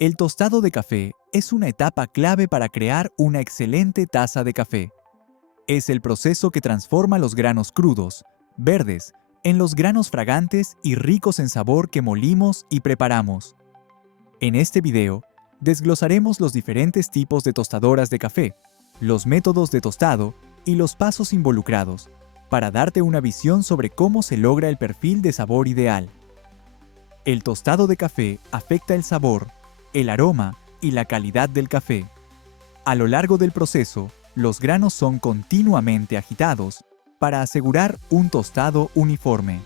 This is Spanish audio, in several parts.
El tostado de café es una etapa clave para crear una excelente taza de café. Es el proceso que transforma los granos crudos, verdes, en los granos fragantes y ricos en sabor que molimos y preparamos. En este video, desglosaremos los diferentes tipos de tostadoras de café, los métodos de tostado y los pasos involucrados, para darte una visión sobre cómo se logra el perfil de sabor ideal. El tostado de café afecta el sabor, el aroma y la calidad del café. A lo largo del proceso, los granos son continuamente agitados para asegurar un tostado uniforme.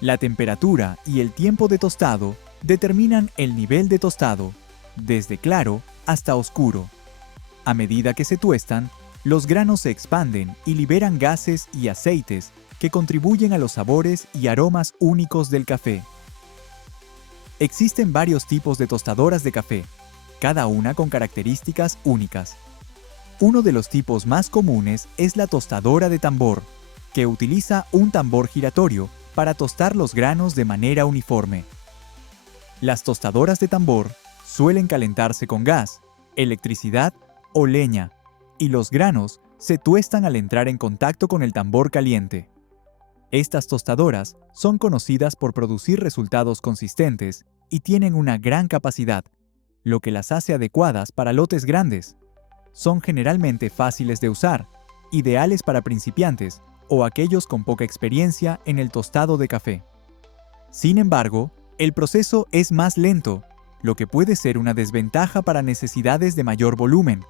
La temperatura y el tiempo de tostado determinan el nivel de tostado, desde claro hasta oscuro. A medida que se tuestan, los granos se expanden y liberan gases y aceites que contribuyen a los sabores y aromas únicos del café. Existen varios tipos de tostadoras de café, cada una con características únicas. Uno de los tipos más comunes es la tostadora de tambor, que utiliza un tambor giratorio para tostar los granos de manera uniforme. Las tostadoras de tambor suelen calentarse con gas, electricidad o leña, y los granos se tuestan al entrar en contacto con el tambor caliente. Estas tostadoras son conocidas por producir resultados consistentes y tienen una gran capacidad, lo que las hace adecuadas para lotes grandes. Son generalmente fáciles de usar, ideales para principiantes o aquellos con poca experiencia en el tostado de café. Sin embargo, el proceso es más lento, lo que puede ser una desventaja para necesidades de mayor volumen.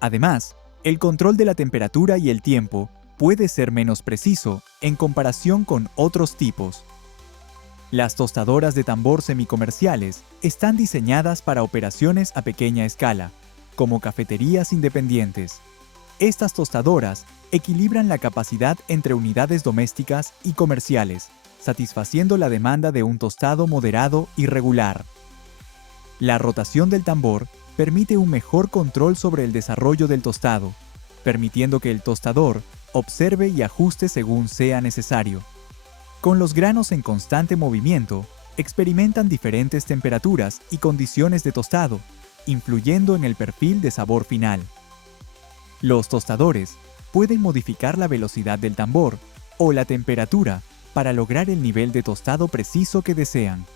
Además, el control de la temperatura y el tiempo puede ser menos preciso en comparación con otros tipos. Las tostadoras de tambor semicomerciales están diseñadas para operaciones a pequeña escala, como cafeterías independientes. Estas tostadoras equilibran la capacidad entre unidades domésticas y comerciales, satisfaciendo la demanda de un tostado moderado y regular. La rotación del tambor permite un mejor control sobre el desarrollo del tostado, permitiendo que el tostador observe y ajuste según sea necesario. Con los granos en constante movimiento, experimentan diferentes temperaturas y condiciones de tostado, influyendo en el perfil de sabor final. Los tostadores pueden modificar la velocidad del tambor o la temperatura para lograr el nivel de tostado preciso que desean.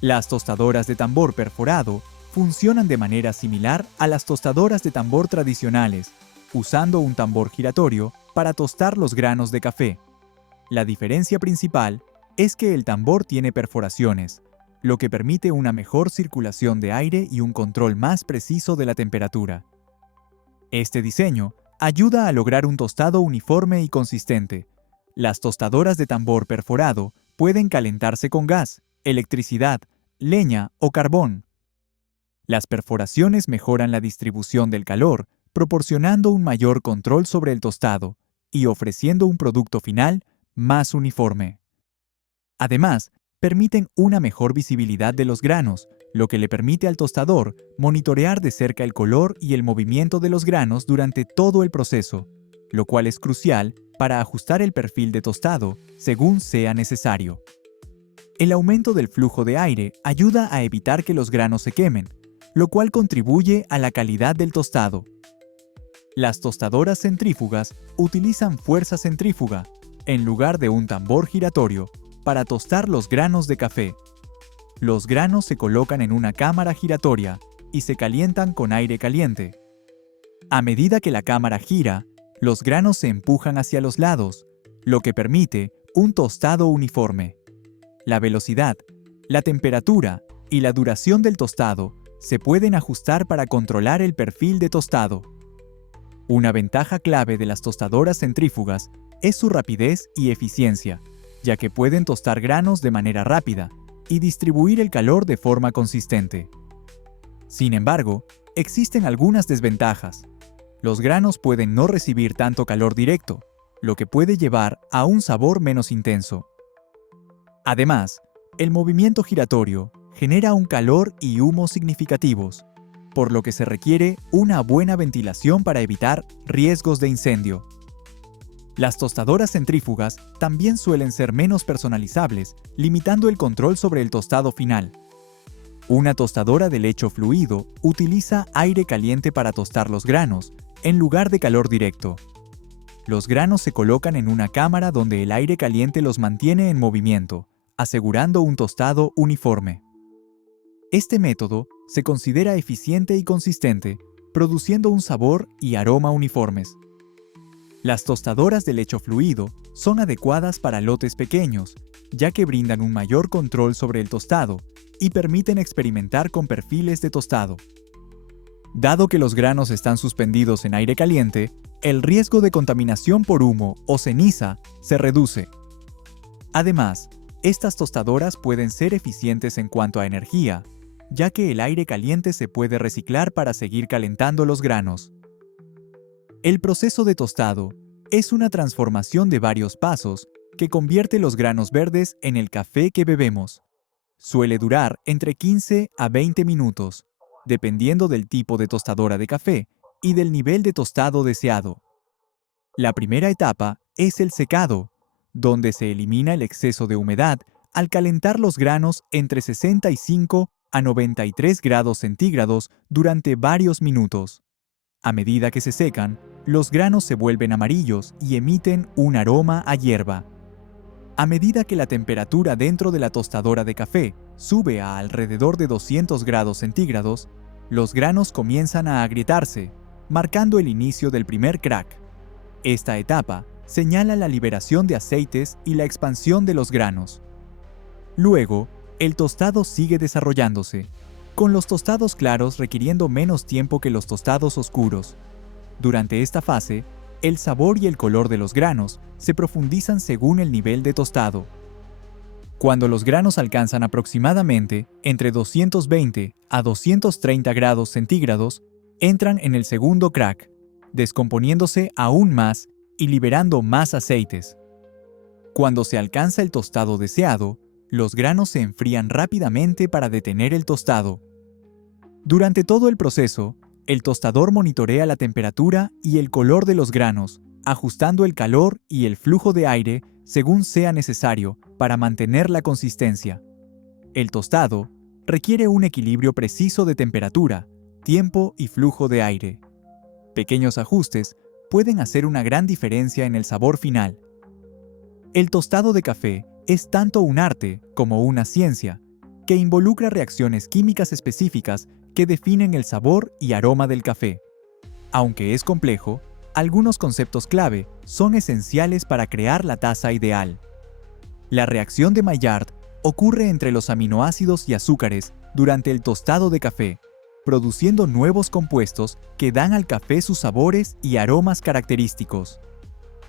Las tostadoras de tambor perforado funcionan de manera similar a las tostadoras de tambor tradicionales, usando un tambor giratorio para tostar los granos de café. La diferencia principal es que el tambor tiene perforaciones, lo que permite una mejor circulación de aire y un control más preciso de la temperatura. Este diseño ayuda a lograr un tostado uniforme y consistente. Las tostadoras de tambor perforado pueden calentarse con gas, electricidad, leña o carbón. Las perforaciones mejoran la distribución del calor, proporcionando un mayor control sobre el tostado y ofreciendo un producto final más uniforme. Además, permiten una mejor visibilidad de los granos, lo que le permite al tostador monitorear de cerca el color y el movimiento de los granos durante todo el proceso, lo cual es crucial para ajustar el perfil de tostado según sea necesario. El aumento del flujo de aire ayuda a evitar que los granos se quemen, lo cual contribuye a la calidad del tostado. Las tostadoras centrífugas utilizan fuerza centrífuga, en lugar de un tambor giratorio, para tostar los granos de café. Los granos se colocan en una cámara giratoria y se calientan con aire caliente. A medida que la cámara gira, los granos se empujan hacia los lados, lo que permite un tostado uniforme. La velocidad, la temperatura y la duración del tostado se pueden ajustar para controlar el perfil de tostado. Una ventaja clave de las tostadoras centrífugas es su rapidez y eficiencia, ya que pueden tostar granos de manera rápida y distribuir el calor de forma consistente. Sin embargo, existen algunas desventajas. Los granos pueden no recibir tanto calor directo, lo que puede llevar a un sabor menos intenso. Además, el movimiento giratorio genera un calor y humo significativos, por lo que se requiere una buena ventilación para evitar riesgos de incendio. Las tostadoras centrífugas también suelen ser menos personalizables, limitando el control sobre el tostado final. Una tostadora de lecho fluido utiliza aire caliente para tostar los granos, en lugar de calor directo. Los granos se colocan en una cámara donde el aire caliente los mantiene en movimiento, asegurando un tostado uniforme. Este método se considera eficiente y consistente, produciendo un sabor y aroma uniformes. Las tostadoras de lecho fluido son adecuadas para lotes pequeños, ya que brindan un mayor control sobre el tostado y permiten experimentar con perfiles de tostado. Dado que los granos están suspendidos en aire caliente, el riesgo de contaminación por humo o ceniza se reduce. Además, estas tostadoras pueden ser eficientes en cuanto a energía, ya que el aire caliente se puede reciclar para seguir calentando los granos. El proceso de tostado es una transformación de varios pasos que convierte los granos verdes en el café que bebemos. Suele durar entre 15 a 20 minutos, dependiendo del tipo de tostadora de café y del nivel de tostado deseado. La primera etapa es el secado, donde se elimina el exceso de humedad al calentar los granos entre 65 a 93 grados centígrados durante varios minutos. A medida que se secan, los granos se vuelven amarillos y emiten un aroma a hierba. A medida que la temperatura dentro de la tostadora de café sube a alrededor de 200 grados centígrados, los granos comienzan a agrietarse, marcando el inicio del primer crack. Esta etapa señala la liberación de aceites y la expansión de los granos. Luego, el tostado sigue desarrollándose, con los tostados claros requiriendo menos tiempo que los tostados oscuros. Durante esta fase, el sabor y el color de los granos se profundizan según el nivel de tostado. Cuando los granos alcanzan aproximadamente entre 220 a 230 grados centígrados, entran en el segundo crack, descomponiéndose aún más y liberando más aceites. Cuando se alcanza el tostado deseado, los granos se enfrían rápidamente para detener el tostado. Durante todo el proceso, el tostador monitorea la temperatura y el color de los granos, ajustando el calor y el flujo de aire según sea necesario para mantener la consistencia. El tostado requiere un equilibrio preciso de temperatura, tiempo y flujo de aire. Pequeños ajustes pueden hacer una gran diferencia en el sabor final. El tostado de café es tanto un arte como una ciencia, que involucra reacciones químicas específicas que definen el sabor y aroma del café. Aunque es complejo, algunos conceptos clave son esenciales para crear la taza ideal. La reacción de Maillard ocurre entre los aminoácidos y azúcares durante el tostado de café, produciendo nuevos compuestos que dan al café sus sabores y aromas característicos.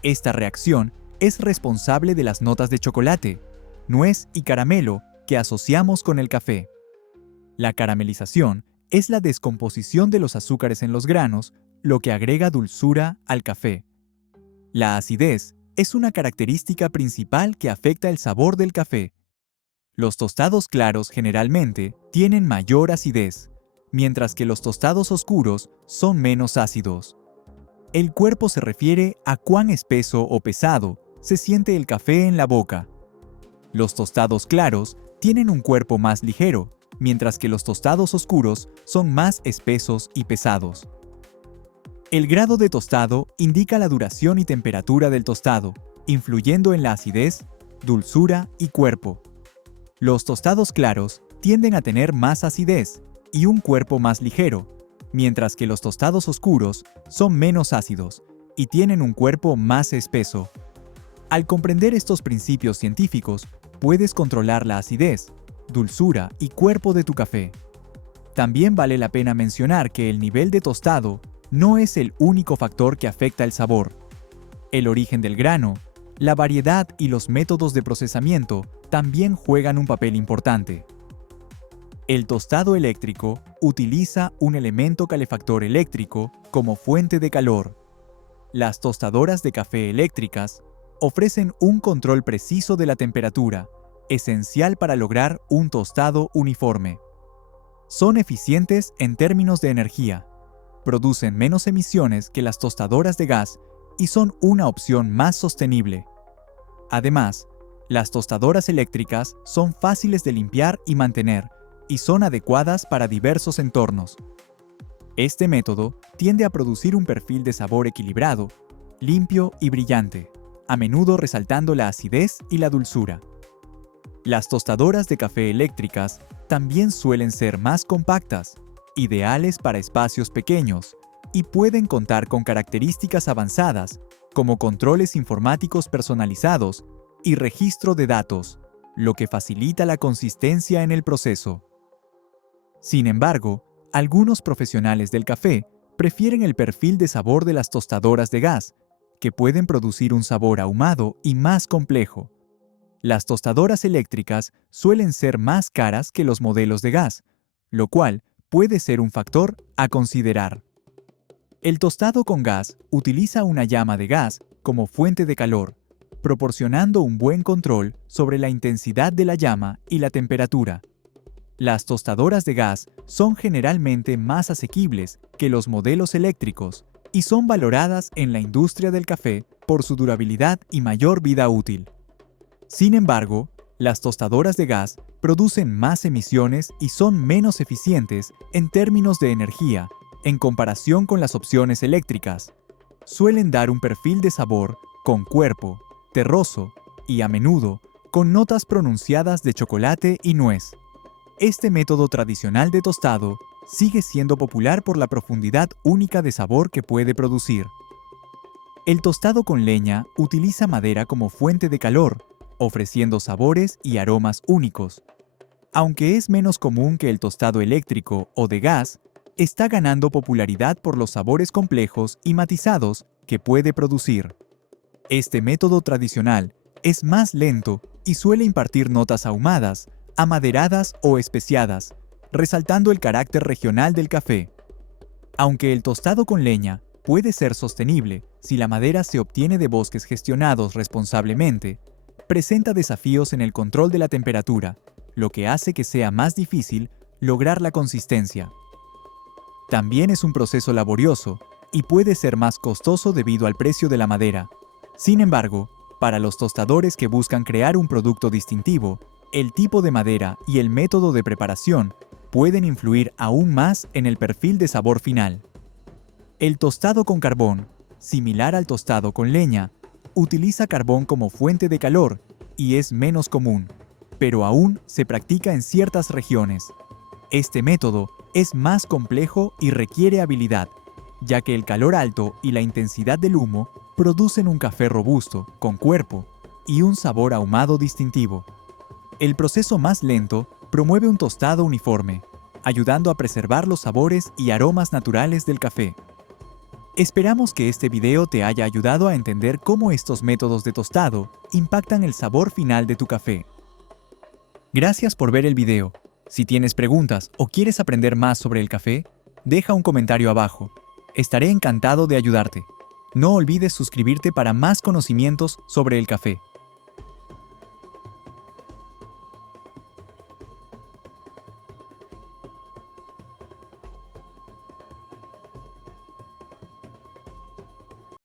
Esta reacción es responsable de las notas de chocolate, nuez y caramelo que asociamos con el café. La caramelización es la descomposición de los azúcares en los granos, lo que agrega dulzura al café. La acidez es una característica principal que afecta el sabor del café. Los tostados claros generalmente tienen mayor acidez, mientras que los tostados oscuros son menos ácidos. El cuerpo se refiere a cuán espeso o pesado se siente el café en la boca. Los tostados claros tienen un cuerpo más ligero, mientras que los tostados oscuros son más espesos y pesados. El grado de tostado indica la duración y temperatura del tostado, influyendo en la acidez, dulzura y cuerpo. Los tostados claros tienden a tener más acidez y un cuerpo más ligero, mientras que los tostados oscuros son menos ácidos y tienen un cuerpo más espeso. Al comprender estos principios científicos, puedes controlar la acidez, dulzura y cuerpo de tu café. También vale la pena mencionar que el nivel de tostado no es el único factor que afecta el sabor. El origen del grano, la variedad y los métodos de procesamiento también juegan un papel importante. El tostado eléctrico utiliza un elemento calefactor eléctrico como fuente de calor. Las tostadoras de café eléctricas ofrecen un control preciso de la temperatura, esencial para lograr un tostado uniforme. Son eficientes en términos de energía, producen menos emisiones que las tostadoras de gas y son una opción más sostenible. Además, las tostadoras eléctricas son fáciles de limpiar y mantener, y son adecuadas para diversos entornos. Este método tiende a producir un perfil de sabor equilibrado, limpio y brillante, a menudo resaltando la acidez y la dulzura. Las tostadoras de café eléctricas también suelen ser más compactas, ideales para espacios pequeños, y pueden contar con características avanzadas como controles informáticos personalizados y registro de datos, lo que facilita la consistencia en el proceso. Sin embargo, algunos profesionales del café prefieren el perfil de sabor de las tostadoras de gas, que pueden producir un sabor ahumado y más complejo. Las tostadoras eléctricas suelen ser más caras que los modelos de gas, lo cual puede ser un factor a considerar. El tostado con gas utiliza una llama de gas como fuente de calor, proporcionando un buen control sobre la intensidad de la llama y la temperatura. Las tostadoras de gas son generalmente más asequibles que los modelos eléctricos y son valoradas en la industria del café por su durabilidad y mayor vida útil. Sin embargo, las tostadoras de gas producen más emisiones y son menos eficientes en términos de energía en comparación con las opciones eléctricas. Suelen dar un perfil de sabor con cuerpo, terroso y, a menudo, con notas pronunciadas de chocolate y nuez. Este método tradicional de tostado sigue siendo popular por la profundidad única de sabor que puede producir. El tostado con leña utiliza madera como fuente de calor, ofreciendo sabores y aromas únicos. Aunque es menos común que el tostado eléctrico o de gas, está ganando popularidad por los sabores complejos y matizados que puede producir. Este método tradicional es más lento y suele impartir notas ahumadas, amaderadas o especiadas, resaltando el carácter regional del café. Aunque el tostado con leña puede ser sostenible si la madera se obtiene de bosques gestionados responsablemente, presenta desafíos en el control de la temperatura, lo que hace que sea más difícil lograr la consistencia. También es un proceso laborioso y puede ser más costoso debido al precio de la madera. Sin embargo, para los tostadores que buscan crear un producto distintivo, el tipo de madera y el método de preparación pueden influir aún más en el perfil de sabor final. El tostado con carbón, similar al tostado con leña, utiliza carbón como fuente de calor y es menos común, pero aún se practica en ciertas regiones. Este método es más complejo y requiere habilidad, ya que el calor alto y la intensidad del humo producen un café robusto, con cuerpo, y un sabor ahumado distintivo. El proceso más lento promueve un tostado uniforme, ayudando a preservar los sabores y aromas naturales del café. Esperamos que este video te haya ayudado a entender cómo estos métodos de tostado impactan el sabor final de tu café. Gracias por ver el video. Si tienes preguntas o quieres aprender más sobre el café, deja un comentario abajo. Estaré encantado de ayudarte. No olvides suscribirte para más conocimientos sobre el café.